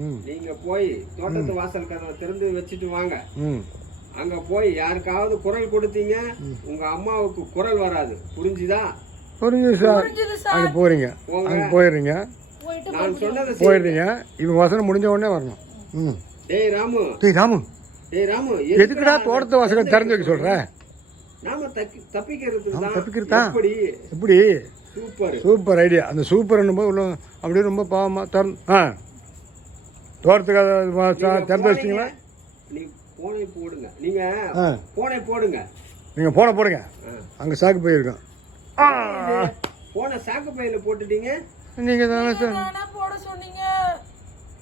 ம். நீங்க போய் தோட்டத்து வாசல் கதவை திறந்து வச்சுட்டு வாங்க. ம். அங்க போய் யாருக்காவது குரல் கொடுத்தீங்க உங்க அம்மாவுக்கு குரல் வராது. புரிஞ்சுதா? புரிஞ்சுது சார். அங்கே போகிறீங்க போங்க. அங்கே போயிடுறீங்க நான் சொன்னதை. போயிடுறீங்க இவன் வசனம் முடிஞ்ச உடனே வரணும். ம். டேய் ராமு. டேய் ராமு. டேய் ராமு எதுக்குடா தோட்டத்து வாசகம் திறந்து வைக்க சொல்ற? நாம தப்பி தப்பிக்கிறதுக்கு நாம தான் தப்பிக்கிறதா? எப்படி? எப்படி? சூப்பர். Super idea. அந்த சூப்பர் போது அப்படியே ரொம்ப பாவமாக திறந்து ஆ. தோட்டத்துக்கு திறந்து வச்சிட்டிங்களா? நீ போனை போடுங்க. நீங்க ஆ. போனை போடுங்க. நீங்கள் போன போடுங்க. அங்கே சாக்கு போயிருக்கோம். போனை சாக்கு பையில போட்டுட்டீங்க. நீங்கள் தானே சார் போட சொன்னீங்க.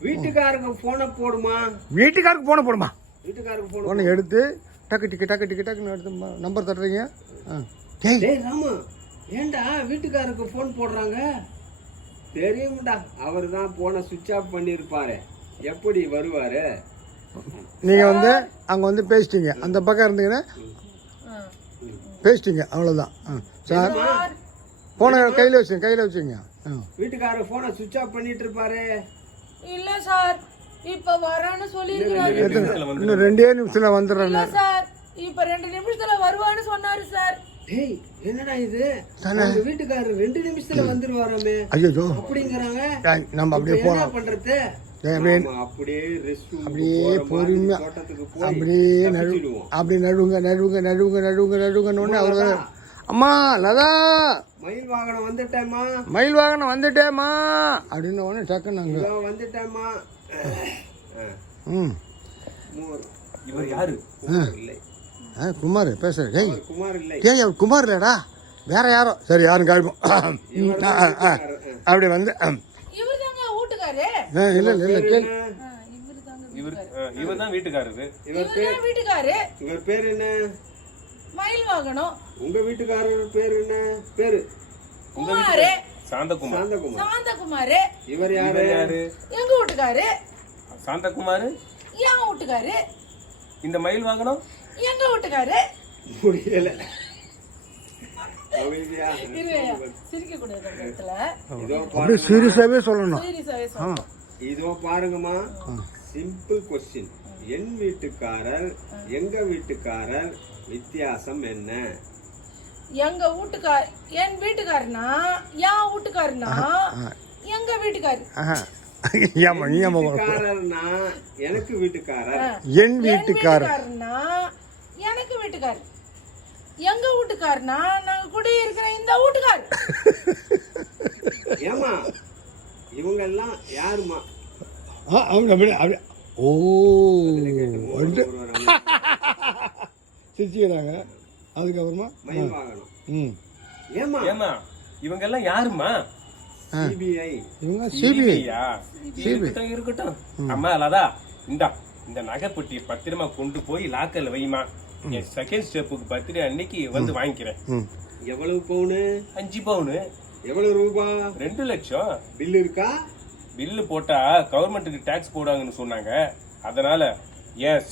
வீட்டுக்காரங்க போனை போடுமா? வீட்டுக்காருக்கு போன போடுமா? வீட்டுக்காரங்க போன போனை எடுத்து டக்கு டிக்கு டக்கு டிக்கு டக்குன்னு எடுத்து நம்பர் தட்டுறீங்க. ஆ. டேய். டேய் ராமு ஏன்டா வீட்டுக்காரருக்கு போன் போடுறாங்க? தெரியும்டா அவர் தான் போனை சுவிட்ச் ஆஃப் பண்ணியிருப்பாரு. எப்படி வருவாரு? நீங்கள் வந்து அங்கே வந்து பேசிட்டீங்க. அந்த பக்கம் இருந்தீங்கன்னா. பேசிட்டீங்க. அவ்வளோதான் ஆ சார். போனை கையில் வச்சுங்க கையில் வச்சுங்க. ஆ. வீட்டுக்காரர் போனை சுவிட்ச் ஆஃப் பண்ணிட்டு இருப்பாரு இல்ல சார். இப்ப வரேன்னு சொல்லிருக்காரு எத்தனை? இன்னும் ரெண்டே நிமிஷத்தில் வந்துடுறேன் சார். இப்ப ரெண்டு நிமிஷத்துல வருவான்னு சொன்னாரு சார். டேய் என்னடா இது? உங்க வீட்டுக்காரர் ரெண்டு நிமிஷத்துல வந்துருவாராமே. ஐயோ அப்படிங்கறாங்க. நம்ம அப்படியே போகலாம் பண்றது? அப்படியே அப்படியே ரெஸ்ட் அப்படியே பொறுமையா தோட்டத்துக்கு போய் அப்படியே நடு. அப்படி நடுவுங்க நடுவுங்க நடுவுங்க நடுவுங்க நடுவுங்கன்னு அவர் வர அம்மா லதா! மயில் வாகனம் வந்துட்டேம்மா. மயில் வாகனம் வந்துட்டேம்மா! அப்படின்னு உடனே டக்குன்னு நாங்கள் வந்துட்டேம்மா. ம். மோர் இவர் யாரு? ஆ குமார் பேசுகிறேன் டேய் குமார் இல்லை. ஏய் அவர் குமார் இல்லடா வேற யாரோ? சரி யாரும் காய்ப்போம். அப்படி வந்து வீட்டுக்காரு ஆ, இல்லை இல்லை இல்லை கேள். இவரு தாங்க இவர் இவர் தான் வீட்டுக்காரரு. இவர் இவரு தான் வீட்டுக்காரு. இவர் பேர் என்ன? மயில் வாங்கணும் உங்க வீட்டுக்காரர் பேர் என்ன? பேரு. குமாரு. சாந்தகுமார். சாந்தகுமார். சாந்தகுமாரு. இவர் யாரு? யாரு? எங்க வீட்டுக்காரு? சாந்தகுமார்? என் வீட்டுக்காரு? இந்த மயில் வாங்கணும் எங்க வீட்டுக்காரு? முடியல. அப்படியே சீரியஸாவே சொல்லணும். இதோ பாருங்கம்மா. சிம்பிள் கொஸ்டின் என் வீட்டுக்காரர் எங்க வீட்டுக்காரர் வித்தியாசம் என்ன? எங்க வீட்டுக்கார் என் வீட்டுக்காரனா என் வீட்டுக்காரனா எங்க வீட்டுக்காரு? ஆஹா. ஏமா நீ ஏமா வர வீட்டுக்காரர்னா எனக்கு வீட்டுக்காரர். என் வீட்டுக்காரர். வீட்டுக்காரனா எனக்கு வீட்டுக்காரு. எங்க வீட்டுக்காரனா நாங்க குடி இருக்கிற இந்த வீட்டுக்காரு. ஏமா இவங்க எல்லாம் யாருமா? ஆ அப்படி அப்படி ஓ சிரிச்சுக்கிறாங்க. அதுக்கப்புறமா ம். ஏமா ஏமா இவங்க எல்லாம் யாருமா சிபிஐ. இவங்க? இருக்கட்டும் இருக்கட்டும். அம்மா லதா இந்தா இந்த நகைப்பெட்டி பத்திரமா கொண்டு போய் லாக்கர்ல வைமா. என் செகண்ட் ஸ்டெப்புக்கு பர்த்டே அன்னைக்கு வந்து வாங்கிக்கிறேன். ம். எவ்வளவு பவுனு? அஞ்சு பவுனு. எவ்வளவு ரூபா? ரெண்டு லட்சம். பில் இருக்கா? பில்லு போட்டா கவர்மெண்ட்டுக்கு டாக்ஸ் போடுவாங்கன்னு சொன்னாங்க. அதனால ஏன்